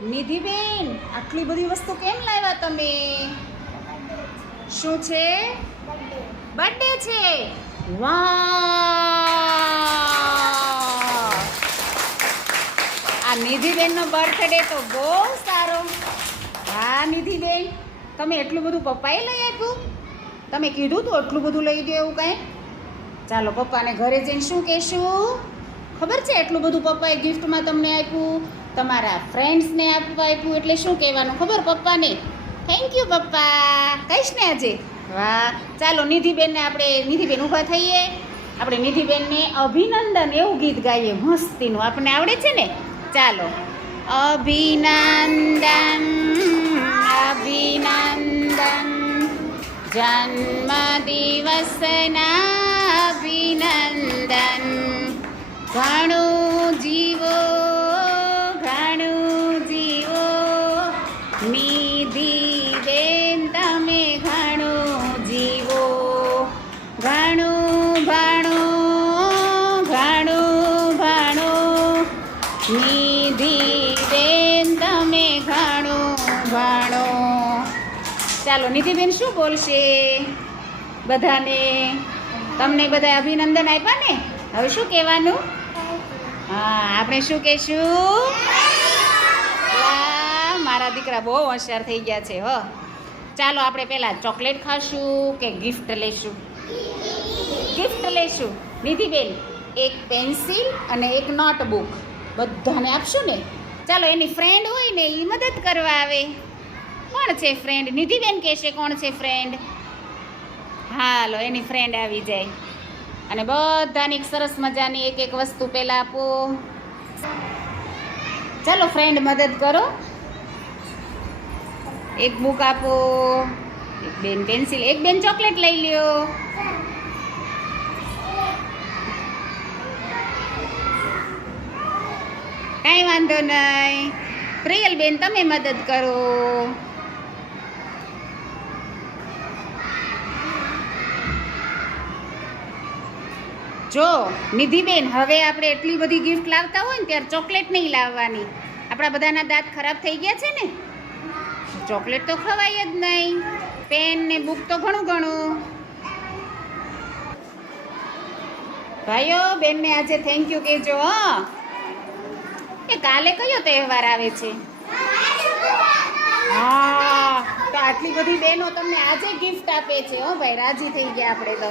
નિધિબેન, આટલી બધી વસ્તુ કેમ લાવ્યા તમે? શું છે? બર્થડે છે. વાહ! આ નિધિબેનનો બર્થડે તો બહુ સારો. હા નિધિબેન, તમે એટલું બધું પપ્પાએ લઈ આપ્યું? તમે કીધું તું એટલું બધું લઈ દે એવું કાંઈ? ચાલો પપ્પાને ઘરે જઈને શું કહેશું? ખબર છે એટલું બધું પપ્પાએ ગિફ્ટમાં તમને આપ્યું, તમારા ફ્રેન્ડ્સને આપ્યું, એટલે શું કહેવાનું ખબર પપ્પાને? થેન્ક યુ પપ્પા કહીશ ને આજે? વાહ! ચાલો નિધિબેનને નિધિબેન ઊભા થઈએ, આપણે નિધિબેનને અભિનંદન એવું ગીત ગાઈએ મસ્તીનું, આપણને આવડે છે ને? ચાલો. અભિનંદન અભિનંદન જન્મદિવસના અભિનંદન. ઘણું જીવો નિધિબેન, તમે ઘણું જીવો, ઘણું ભણો નિધિબેન, તમે ઘણું ભણો. ચાલો નિધિબેન શું બોલશે બધાને? તમને બધા અભિનંદન આપ્યા ને, હવે શું કહેવાનું? હા, આપણે શું કહેશું? મારા દીકરા બહુ હોશિયાર થઈ ગયા છે. ચાલો આપણે પહેલાં ચોકલેટ ખાશું કે ગિફ્ટ લેશું? ગિફ્ટ લેશું. નિધિબેન, એક પેન્સિલ અને એક નોટબુક બધાને આપશું ને? ચાલો એની ફ્રેન્ડ હોય ને એ મદદ કરવા આવે. કોણ છે ફ્રેન્ડ? નિધિબેન કહેશે કોણ છે ફ્રેન્ડ. હાલો એની ફ્રેન્ડ આવી જાય અને બધાને એક સરસ મજાની એક વસ્તુ પહેલાં આપો. ચાલો ફ્રેન્ડ મદદ કરો. એક બુક આપો, એક બેન પેન્સિલ, એક બેન ચોકલેટ લઈ લ્યો. કાંઈ વાંધો નહીં. પ્રિયલ બેન તમે મદદ કરો. જો નિધિબેન, હવે આપણે એટલી બધી ગિફ્ટ લાવતા હોય ને ત્યારે ચોકલેટ નહીં લાવવાની. આપણા બધાના દાંત ખરાબ થઈ ગયા છે ને, ચોકલેટ તો ખવાય જ નહીં. પેન ને બુક તો ઘણું. ભાઈઓ બેનને આજે થેન્ક યુ કહેજો. એ કાલે કયો તહેવાર આવે છે? હા, તો આટલી બધી બહેનો તમને આજે ગિફ્ટ આપે છે. ભાઈ રાજી થઈ ગયા આપણે તો.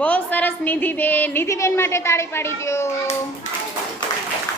બહુ સરસ નિધિબેન માટે તાળી પાડી દો.